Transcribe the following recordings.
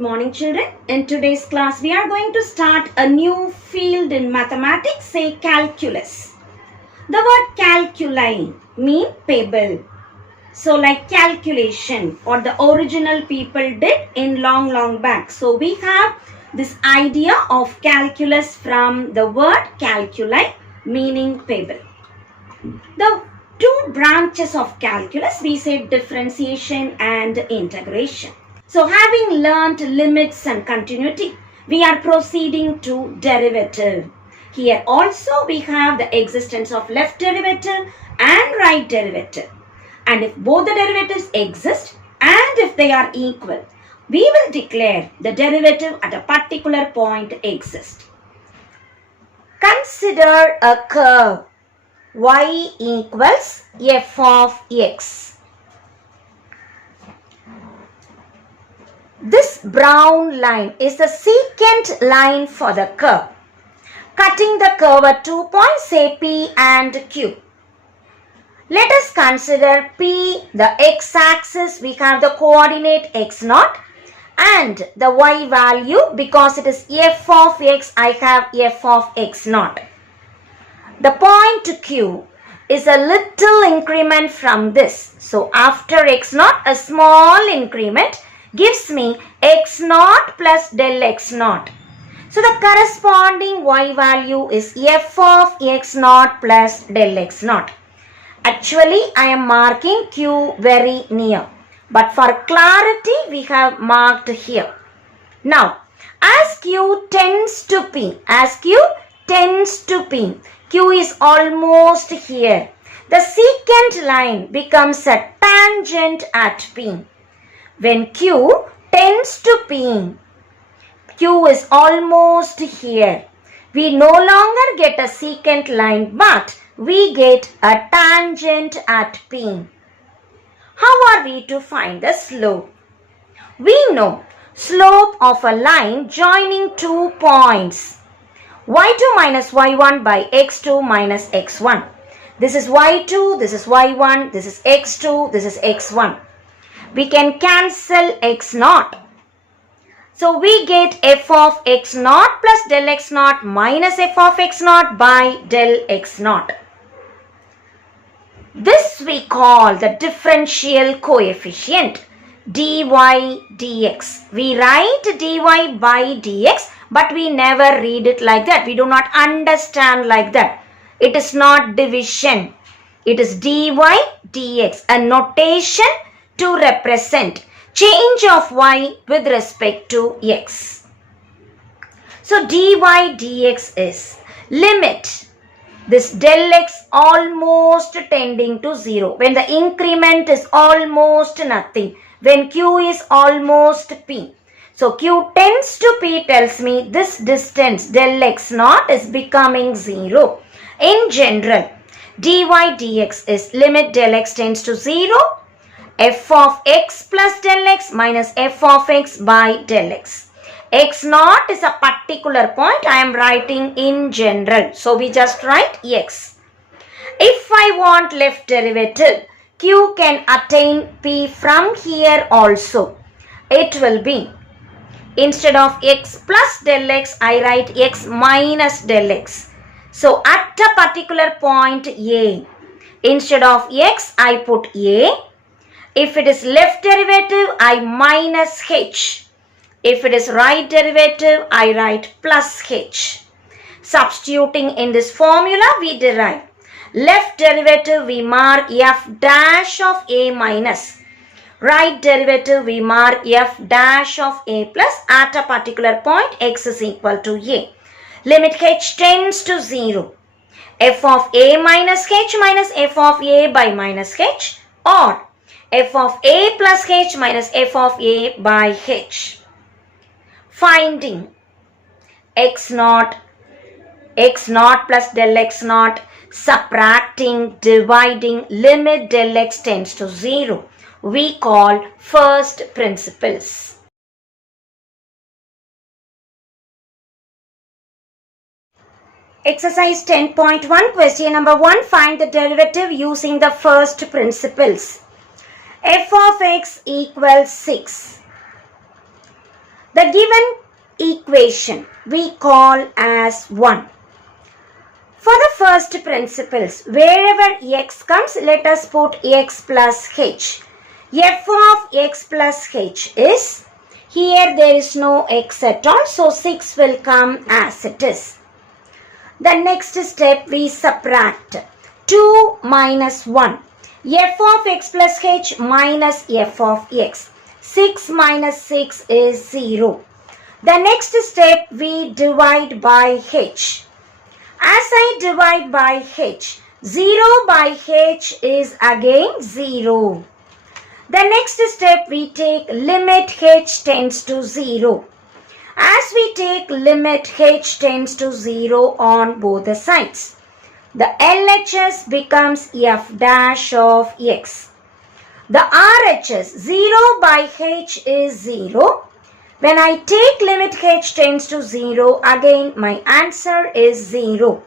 Good morning, children. In today's class, we are going to start a new field in mathematics, say calculus. The word calculi means pebble. So like calculation, what the original people did in long back. So we have this idea of calculus from the word calculi meaning pebble. The two branches of calculus, we say differentiation and integration. So having learnt limits and continuity, we are proceeding to derivative. Here also we have the existence of left derivative and right derivative. And if both the derivatives exist and if they are equal, we will declare the derivative at a particular point exists. Consider a curve y equals f of x. This brown line is the secant line for the curve. Cutting the curve at 2 points, say P and Q. Let us consider P, the x-axis, we have the coordinate x0 and the y value because it is f of x, I have f of x0. The point Q is a little increment from this. So after x0, a small increment gives me x0 plus del x0. So the corresponding y value is f of x0 plus del x0. Actually, I am marking Q very near. But for clarity, we have marked here. Now, as Q tends to P, Q is almost here. The secant line becomes a tangent at P. When Q tends to P, Q is almost here. We no longer get a secant line, but we get a tangent at P. How are we to find the slope? We know slope of a line joining 2 points. y2 minus y1 by x2 minus x1. This is y2, this is y1, this is x2, this is x1. We can cancel x0. So we get f of x0 plus del x0 minus f of x0 by del x0. This we call the differential coefficient dy dx. We write dy by dx, but we never read it like that. We do not understand like that. It is not division. It is dy dx, a notation to represent change of y with respect to x. So dy dx is limit this del x almost tending to 0. When the increment is almost nothing. When q is almost p. So q tends to p tells me this distance del x naught is becoming 0. In general, dy dx is limit del x tends to 0. F of x plus del x minus f of x by del x. x0 is a particular point. I am writing in general. So we just write x. If I want left derivative, q can attain p from here also. It will be, instead of x plus del x, I write x minus del x. So at a particular point A, instead of x, I put A. If it is left derivative, I minus h. If it is right derivative, I write plus h. Substituting in this formula, we derive left derivative, we mark f dash of a minus. Right derivative, we mark f dash of a plus at a particular point x is equal to a. Limit h tends to 0. F of a minus h minus f of a by minus h, or f of a plus h minus f of a by h. Finding x0 plus del x0, subtracting, dividing, limit del x tends to 0. We call first principles. Exercise 10.1, question number 1. Find the derivative using the first principles. F of x equals 6. The given equation we call as 1. For the first principles, wherever x comes, let us put x plus h. F of x plus h is, here there is no x at all, so 6 will come as it is. The next step we subtract 2 minus 1. F of x plus h minus f of x. 6 minus 6 is 0. The next step we divide by h. As I divide by h, 0 by h is again 0. The next step we take limit h tends to 0. As we take limit h tends to 0 on both the sides, the LHS becomes f dash of x. The RHS 0 by h is 0. When I take limit h tends to 0, again my answer is 0.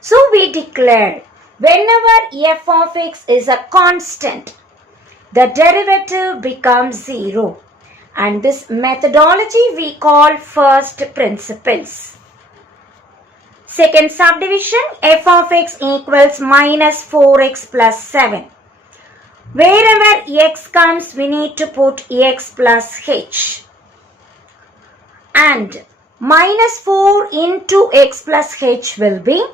So we declare whenever f of x is a constant, the derivative becomes 0. And this methodology we call first principles. Second subdivision, f of x equals minus 4x plus 7. Wherever x comes, we need to put x plus h. And minus 4 into x plus h will be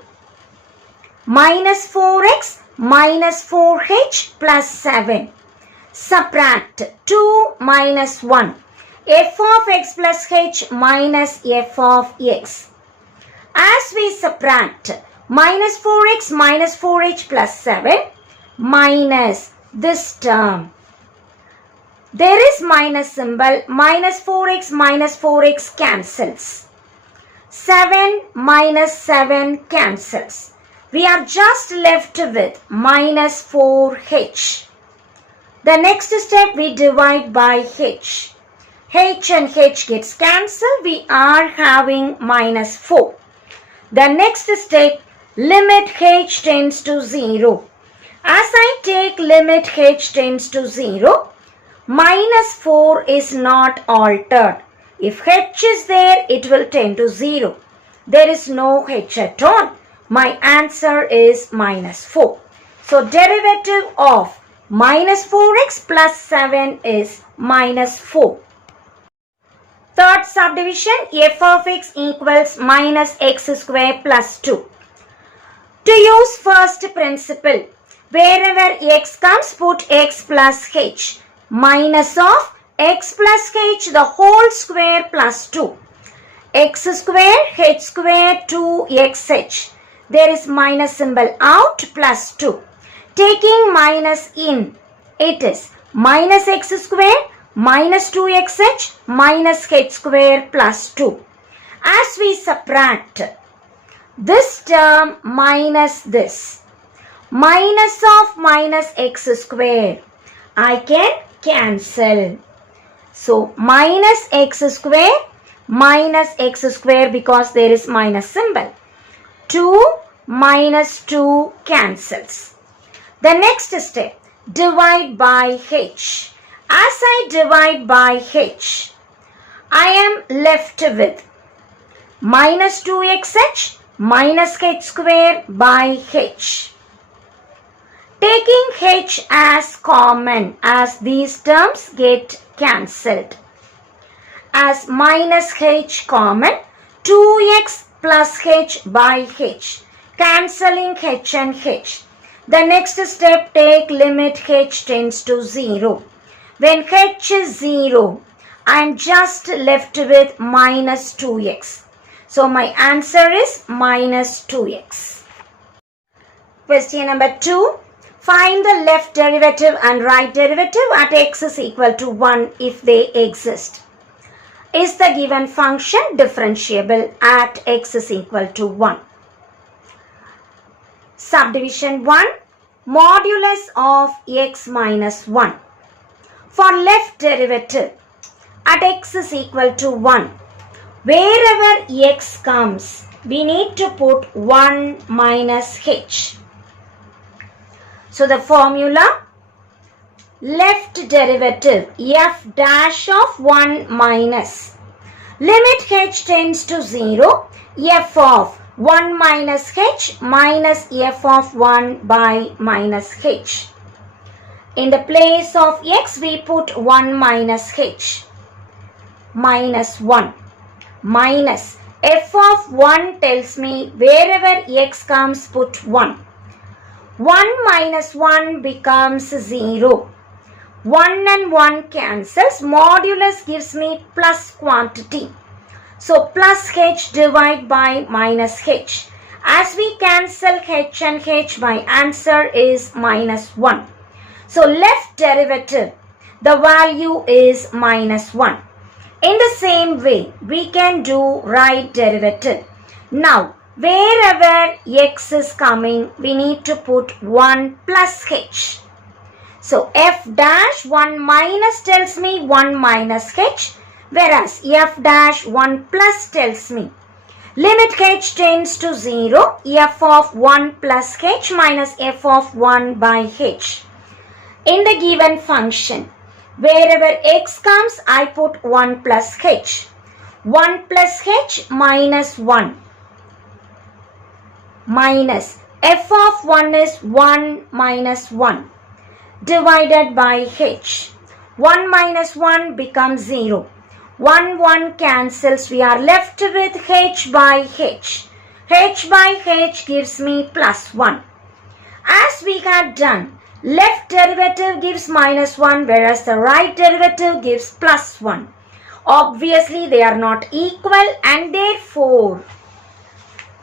minus 4x minus 4h plus 7. Subtract 2 minus 1. F of x plus h minus f of x. As we subtract minus 4x minus 4h plus 7 minus this term. There is minus symbol, minus 4x cancels. 7 minus 7 cancels. We are just left with minus 4h. The next step we divide by h. H and h gets cancelled. We are having minus 4. The next step, limit h tends to 0. As I take limit h tends to 0, minus 4 is not altered. If h is there, it will tend to 0. There is no h at all. My answer is minus 4. So derivative of minus 4x plus 7 is minus 4. Third subdivision, f of x equals minus x square plus 2. To use first principle, wherever x comes, put x plus h. Minus of x plus h the whole square plus 2. X square, h square, 2xh. There is minus symbol out plus 2. Taking minus in, it is minus x square minus 2xh minus h square plus 2. As we subtract this term minus this, minus of minus x square, I can cancel. So minus x square because there is minus symbol. 2 minus 2 cancels. The next step, divide by h. As I divide by h, I am left with minus 2xh minus h square by h. Taking h as common, as these terms get cancelled. As minus h common, 2x plus h by h, cancelling h and h. The next step, take limit h tends to 0. When h is 0, I am just left with minus 2x. So my answer is minus 2x. Question number 2. Find the left derivative and right derivative at x is equal to 1 if they exist. Is the given function differentiable at x is equal to 1? Subdivision 1. Modulus of x minus 1. For left derivative at x is equal to 1, wherever x comes, we need to put 1 minus h. So the formula, left derivative f dash of 1 minus Limit h tends to 0, f of 1 minus h minus f of 1 by minus h. In the place of x, we put 1 minus h, minus 1, minus f of 1 tells me wherever x comes, put 1. 1 minus 1 becomes 0. 1 and 1 cancels. Modulus gives me plus quantity. So plus h divided by minus h. As we cancel h and h, my answer is minus 1. So left derivative, the value is minus 1. In the same way, we can do right derivative. Now, wherever x is coming, we need to put 1 plus h. So f dash 1 minus tells me 1 minus h, whereas f dash 1 plus tells me limit h tends to 0, f of 1 plus h minus f of 1 by h. In the given function, wherever x comes, I put 1 plus h. 1 plus h minus 1 minus f of 1 is 1 minus 1 divided by h. 1 minus 1 becomes 0. 1 1 cancels. We are left with h by h. H by h gives me plus 1. As we had done, left derivative gives minus 1, whereas the right derivative gives plus 1. Obviously, they are not equal, and therefore,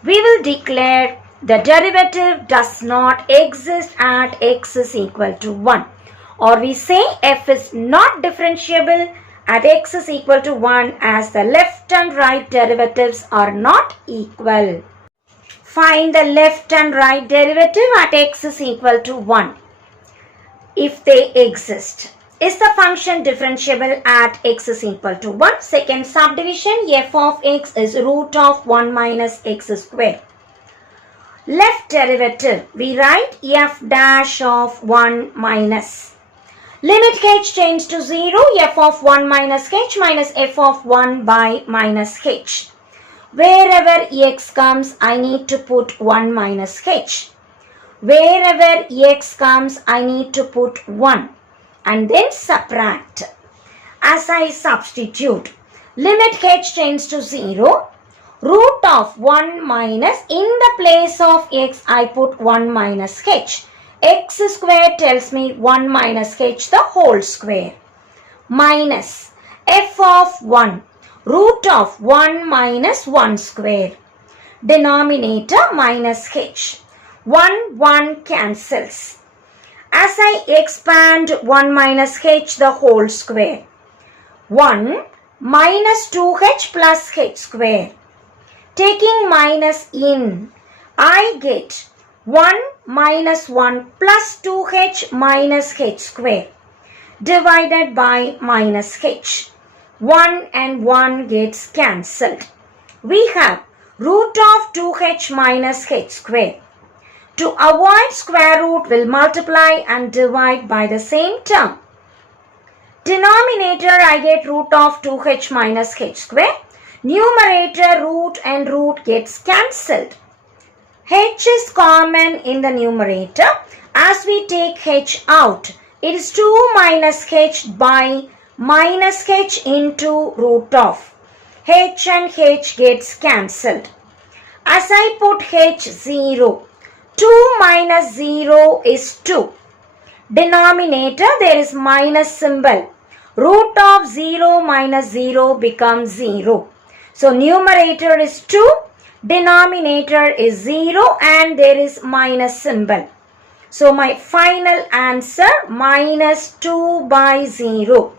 we will declare the derivative does not exist at x is equal to 1. Or we say f is not differentiable at x is equal to 1 as the left and right derivatives are not equal. Find the left and right derivative at x is equal to 1. If they exist. Is the function differentiable at x is equal to 1? Second subdivision, f of x is root of 1 minus x square. Left derivative, we write f dash of 1 minus. Limit h tends to 0, f of 1 minus h minus f of 1 by minus h. Wherever x comes, I need to put 1 minus h. Wherever x comes, I need to put 1 and then subtract. As I substitute, limit h tends to 0, root of 1 minus, in the place of x, I put 1 minus h. X square tells me 1 minus h the whole square. Minus f of 1, root of 1 minus 1 square. Denominator minus h. 1 1 cancels. As I expand 1 minus h the whole square. 1 minus 2h plus h square. Taking minus in, I get 1 minus 1 plus 2h minus h square divided by minus h. 1 and 1 gets cancelled. We have root of 2h minus h square. To avoid square root, we'll multiply and divide by the same term. Denominator, I get root of 2h minus h square. Numerator, root and root gets cancelled. H is common in the numerator. As we take h out, it is 2 minus h by minus h into root of. H and h gets cancelled. As I put h 0, 2 minus 0 is 2. Denominator, there is minus symbol. Root of 0 minus 0 becomes 0. So numerator is 2, denominator is 0 and there is minus symbol. So my final answer minus 2 by 0.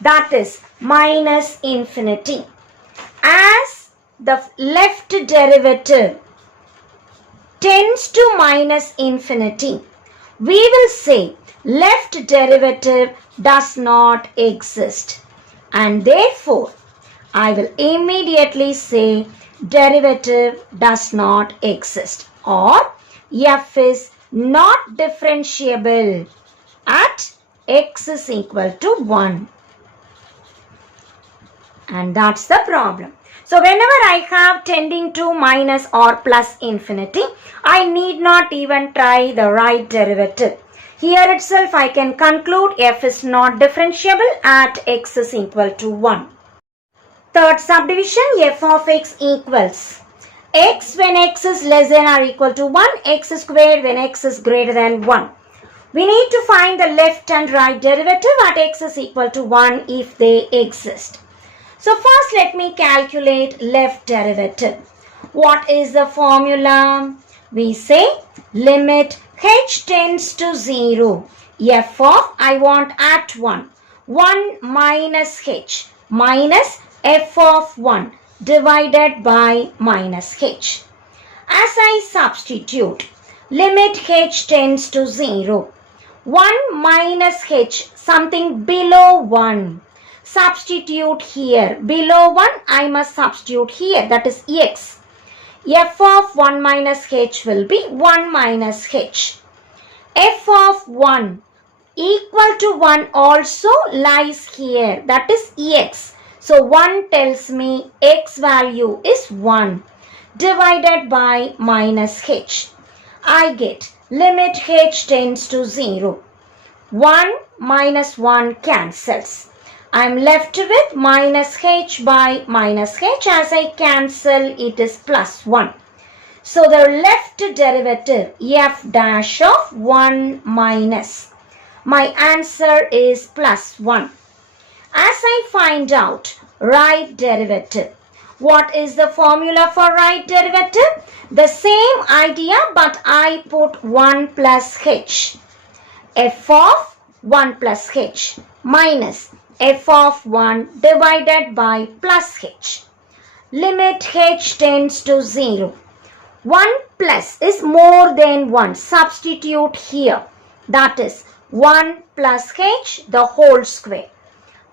That is minus infinity. As the left derivative tends to minus infinity, we will say left derivative does not exist. And therefore, I will immediately say derivative does not exist, or f is not differentiable at x is equal to 1. And that's the problem. So whenever I have tending to minus or plus infinity, I need not even try the right derivative. Here itself I can conclude f is not differentiable at x is equal to 1. Third subdivision, f of x equals x when x is less than or equal to 1, x squared when x is greater than 1. We need to find the left and right derivative at x is equal to 1 if they exist. So first let me calculate left derivative. What is the formula? We say limit h tends to 0. F of, I want at 1. 1 minus h minus f of 1 divided by minus h. As I substitute, limit h tends to 0. 1 minus h, something below 1. Substitute here. Below 1, I must substitute here. That is x. F of 1 minus h will be 1 minus h. F of 1 equal to 1 also lies here. That is x. So 1 tells me x value is 1 divided by minus h. I get limit h tends to 0. 1 minus 1 cancels. I am left with minus h by minus h. As I cancel, it is plus 1. So the left derivative f dash of 1 minus. My answer is plus 1. As I find out right derivative, what is the formula for right derivative? The same idea, but I put 1 plus h. F of 1 plus h minus f of 1 divided by plus h. Limit h tends to 0. 1 plus is more than 1. Substitute here. That is 1 plus h the whole square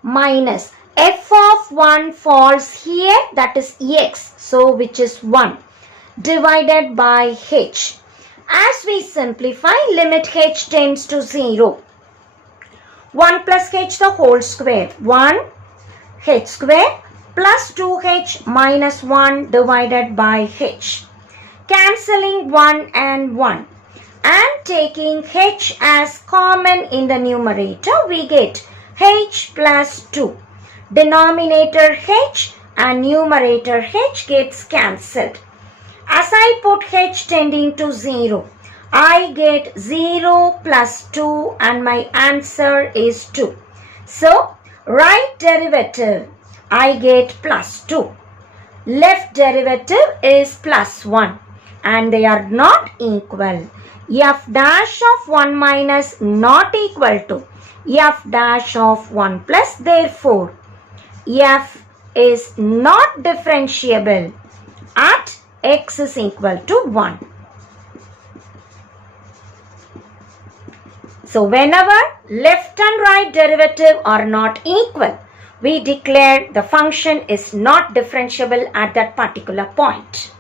minus f of 1 falls here. That is x. So which is 1 divided by h. As we simplify, limit h tends to 0. 1 plus h the whole square. 1 h square plus 2h minus 1 divided by h. Cancelling 1 and 1 and taking h as common in the numerator, we get h plus 2. Denominator h and numerator h gets cancelled. As I put h tending to 0, I get 0 plus 2 and my answer is 2. So, right derivative, I get plus 2. Left derivative is plus 1 and they are not equal. F dash of 1 minus not equal to f dash of 1 plus. Therefore, f is not differentiable at x is equal to 1. So whenever left and right derivative are not equal, we declare the function is not differentiable at that particular point.